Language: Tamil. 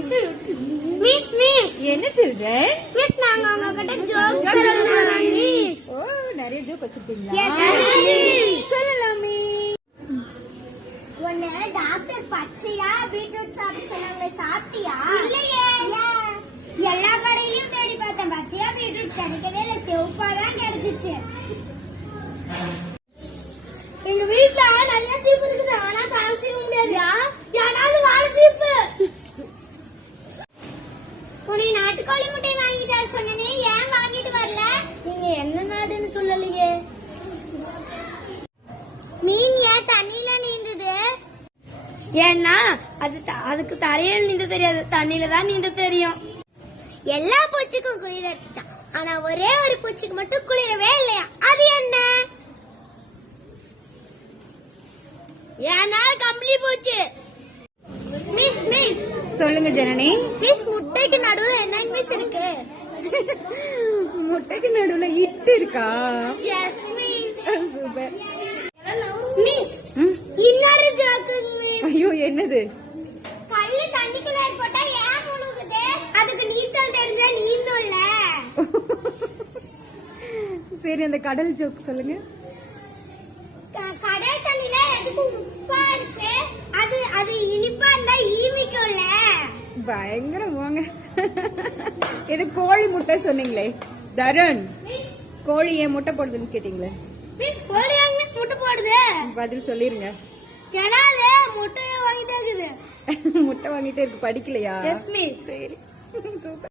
மிஸ் மிஸ் என்ன சில்ட்ரன்? மிஸ் நாங்க உங்ககிட்ட ஜோக் சொல்லலாம் மிஸ். ஓ நிறைய ஜோக் வச்சிருப்பீங்களா? Yes, சொல்லலாமே. ஒண்ணு டாக்டர் பச்சையா பீட்ரூட் சாப்பிட சொன்னாங்க, சாப்பிட்டியா? இல்லையே. எல்லா கடையிலயும் தேடி பார்த்தேன், பச்சையா பீட்ரூட் கிடைக்கவே இல்லை, சிவப்பா தான் கிடைச்சிச்சு. எங்க வீட்ல நிறைய சீப்பு இருக்குது, ஆனா தலை சீவ முடியாது. யாராவது வாழை சீப்பு. உன்னை நாட்டுக்கோழி முட்டை வாங்கிட்டு வர சொன்னனே, ஏன் வாங்கிட்டு வரல? நீங்க என்ன நாடுன்னு சொல்லலையே. மீன் ஏன் தண்ணியில நீந்துது? ஏன்னா அதுக்கு தரையில நீந்த தெரியாது, தண்ணியில தான் நீந்த தெரியும். எல்லா பூச்சிக்கும் குளிர அடிச்சான், ஆனா ஒரே ஒரு பூச்சிக்கு மட்டும் குளிரவே இல்லையா, அது என்ன? ஏன்னா கம்பளி பூச்சி. மிஸ் மிஸ் சொல்லுங்க ஜனனி. மிஸ் முட்டைக்கு நடுவுல என்ன மிஸ் இருக்கு? முட்டைக்கு நடுவுல இட்டு இருக்கா? Yes miss. சூப்பர். மிஸ் இன்னொரு ஜோக்கு மிஸ். ஐயோ என்னது? கல்லு தண்ணிக்குள்ள போட்டா ஏன் முழுகுது? அதுக்கு நீச்சல் தெரிஞ்சா நீந்தும்ல. சரி அந்த கடல் ஜோக் சொல்லுங்க. கடல் தண்ணில எதுக்கு உப்பா இருக்கு? அது இனிப்பா இருந்தா ஈமிக்கும்ல. பயங்கரம் வாங்க. இது கோழி முட்டை சொன்னீங்களே தருண், கோழி ஏன் முட்டை போடுதுன்னு கேட்டீங்களே. மிஸ் கோழி வாங்கி மிஸ் முட்டை போடுது. பதில் சொல்லிருங்க. கிடாது முட்டையை வாங்கிட்டே இருக்குது. முட்டை வாங்கிட்டே இருக்கு, படிக்கலையா? Yes miss. சரி சூப்பர்.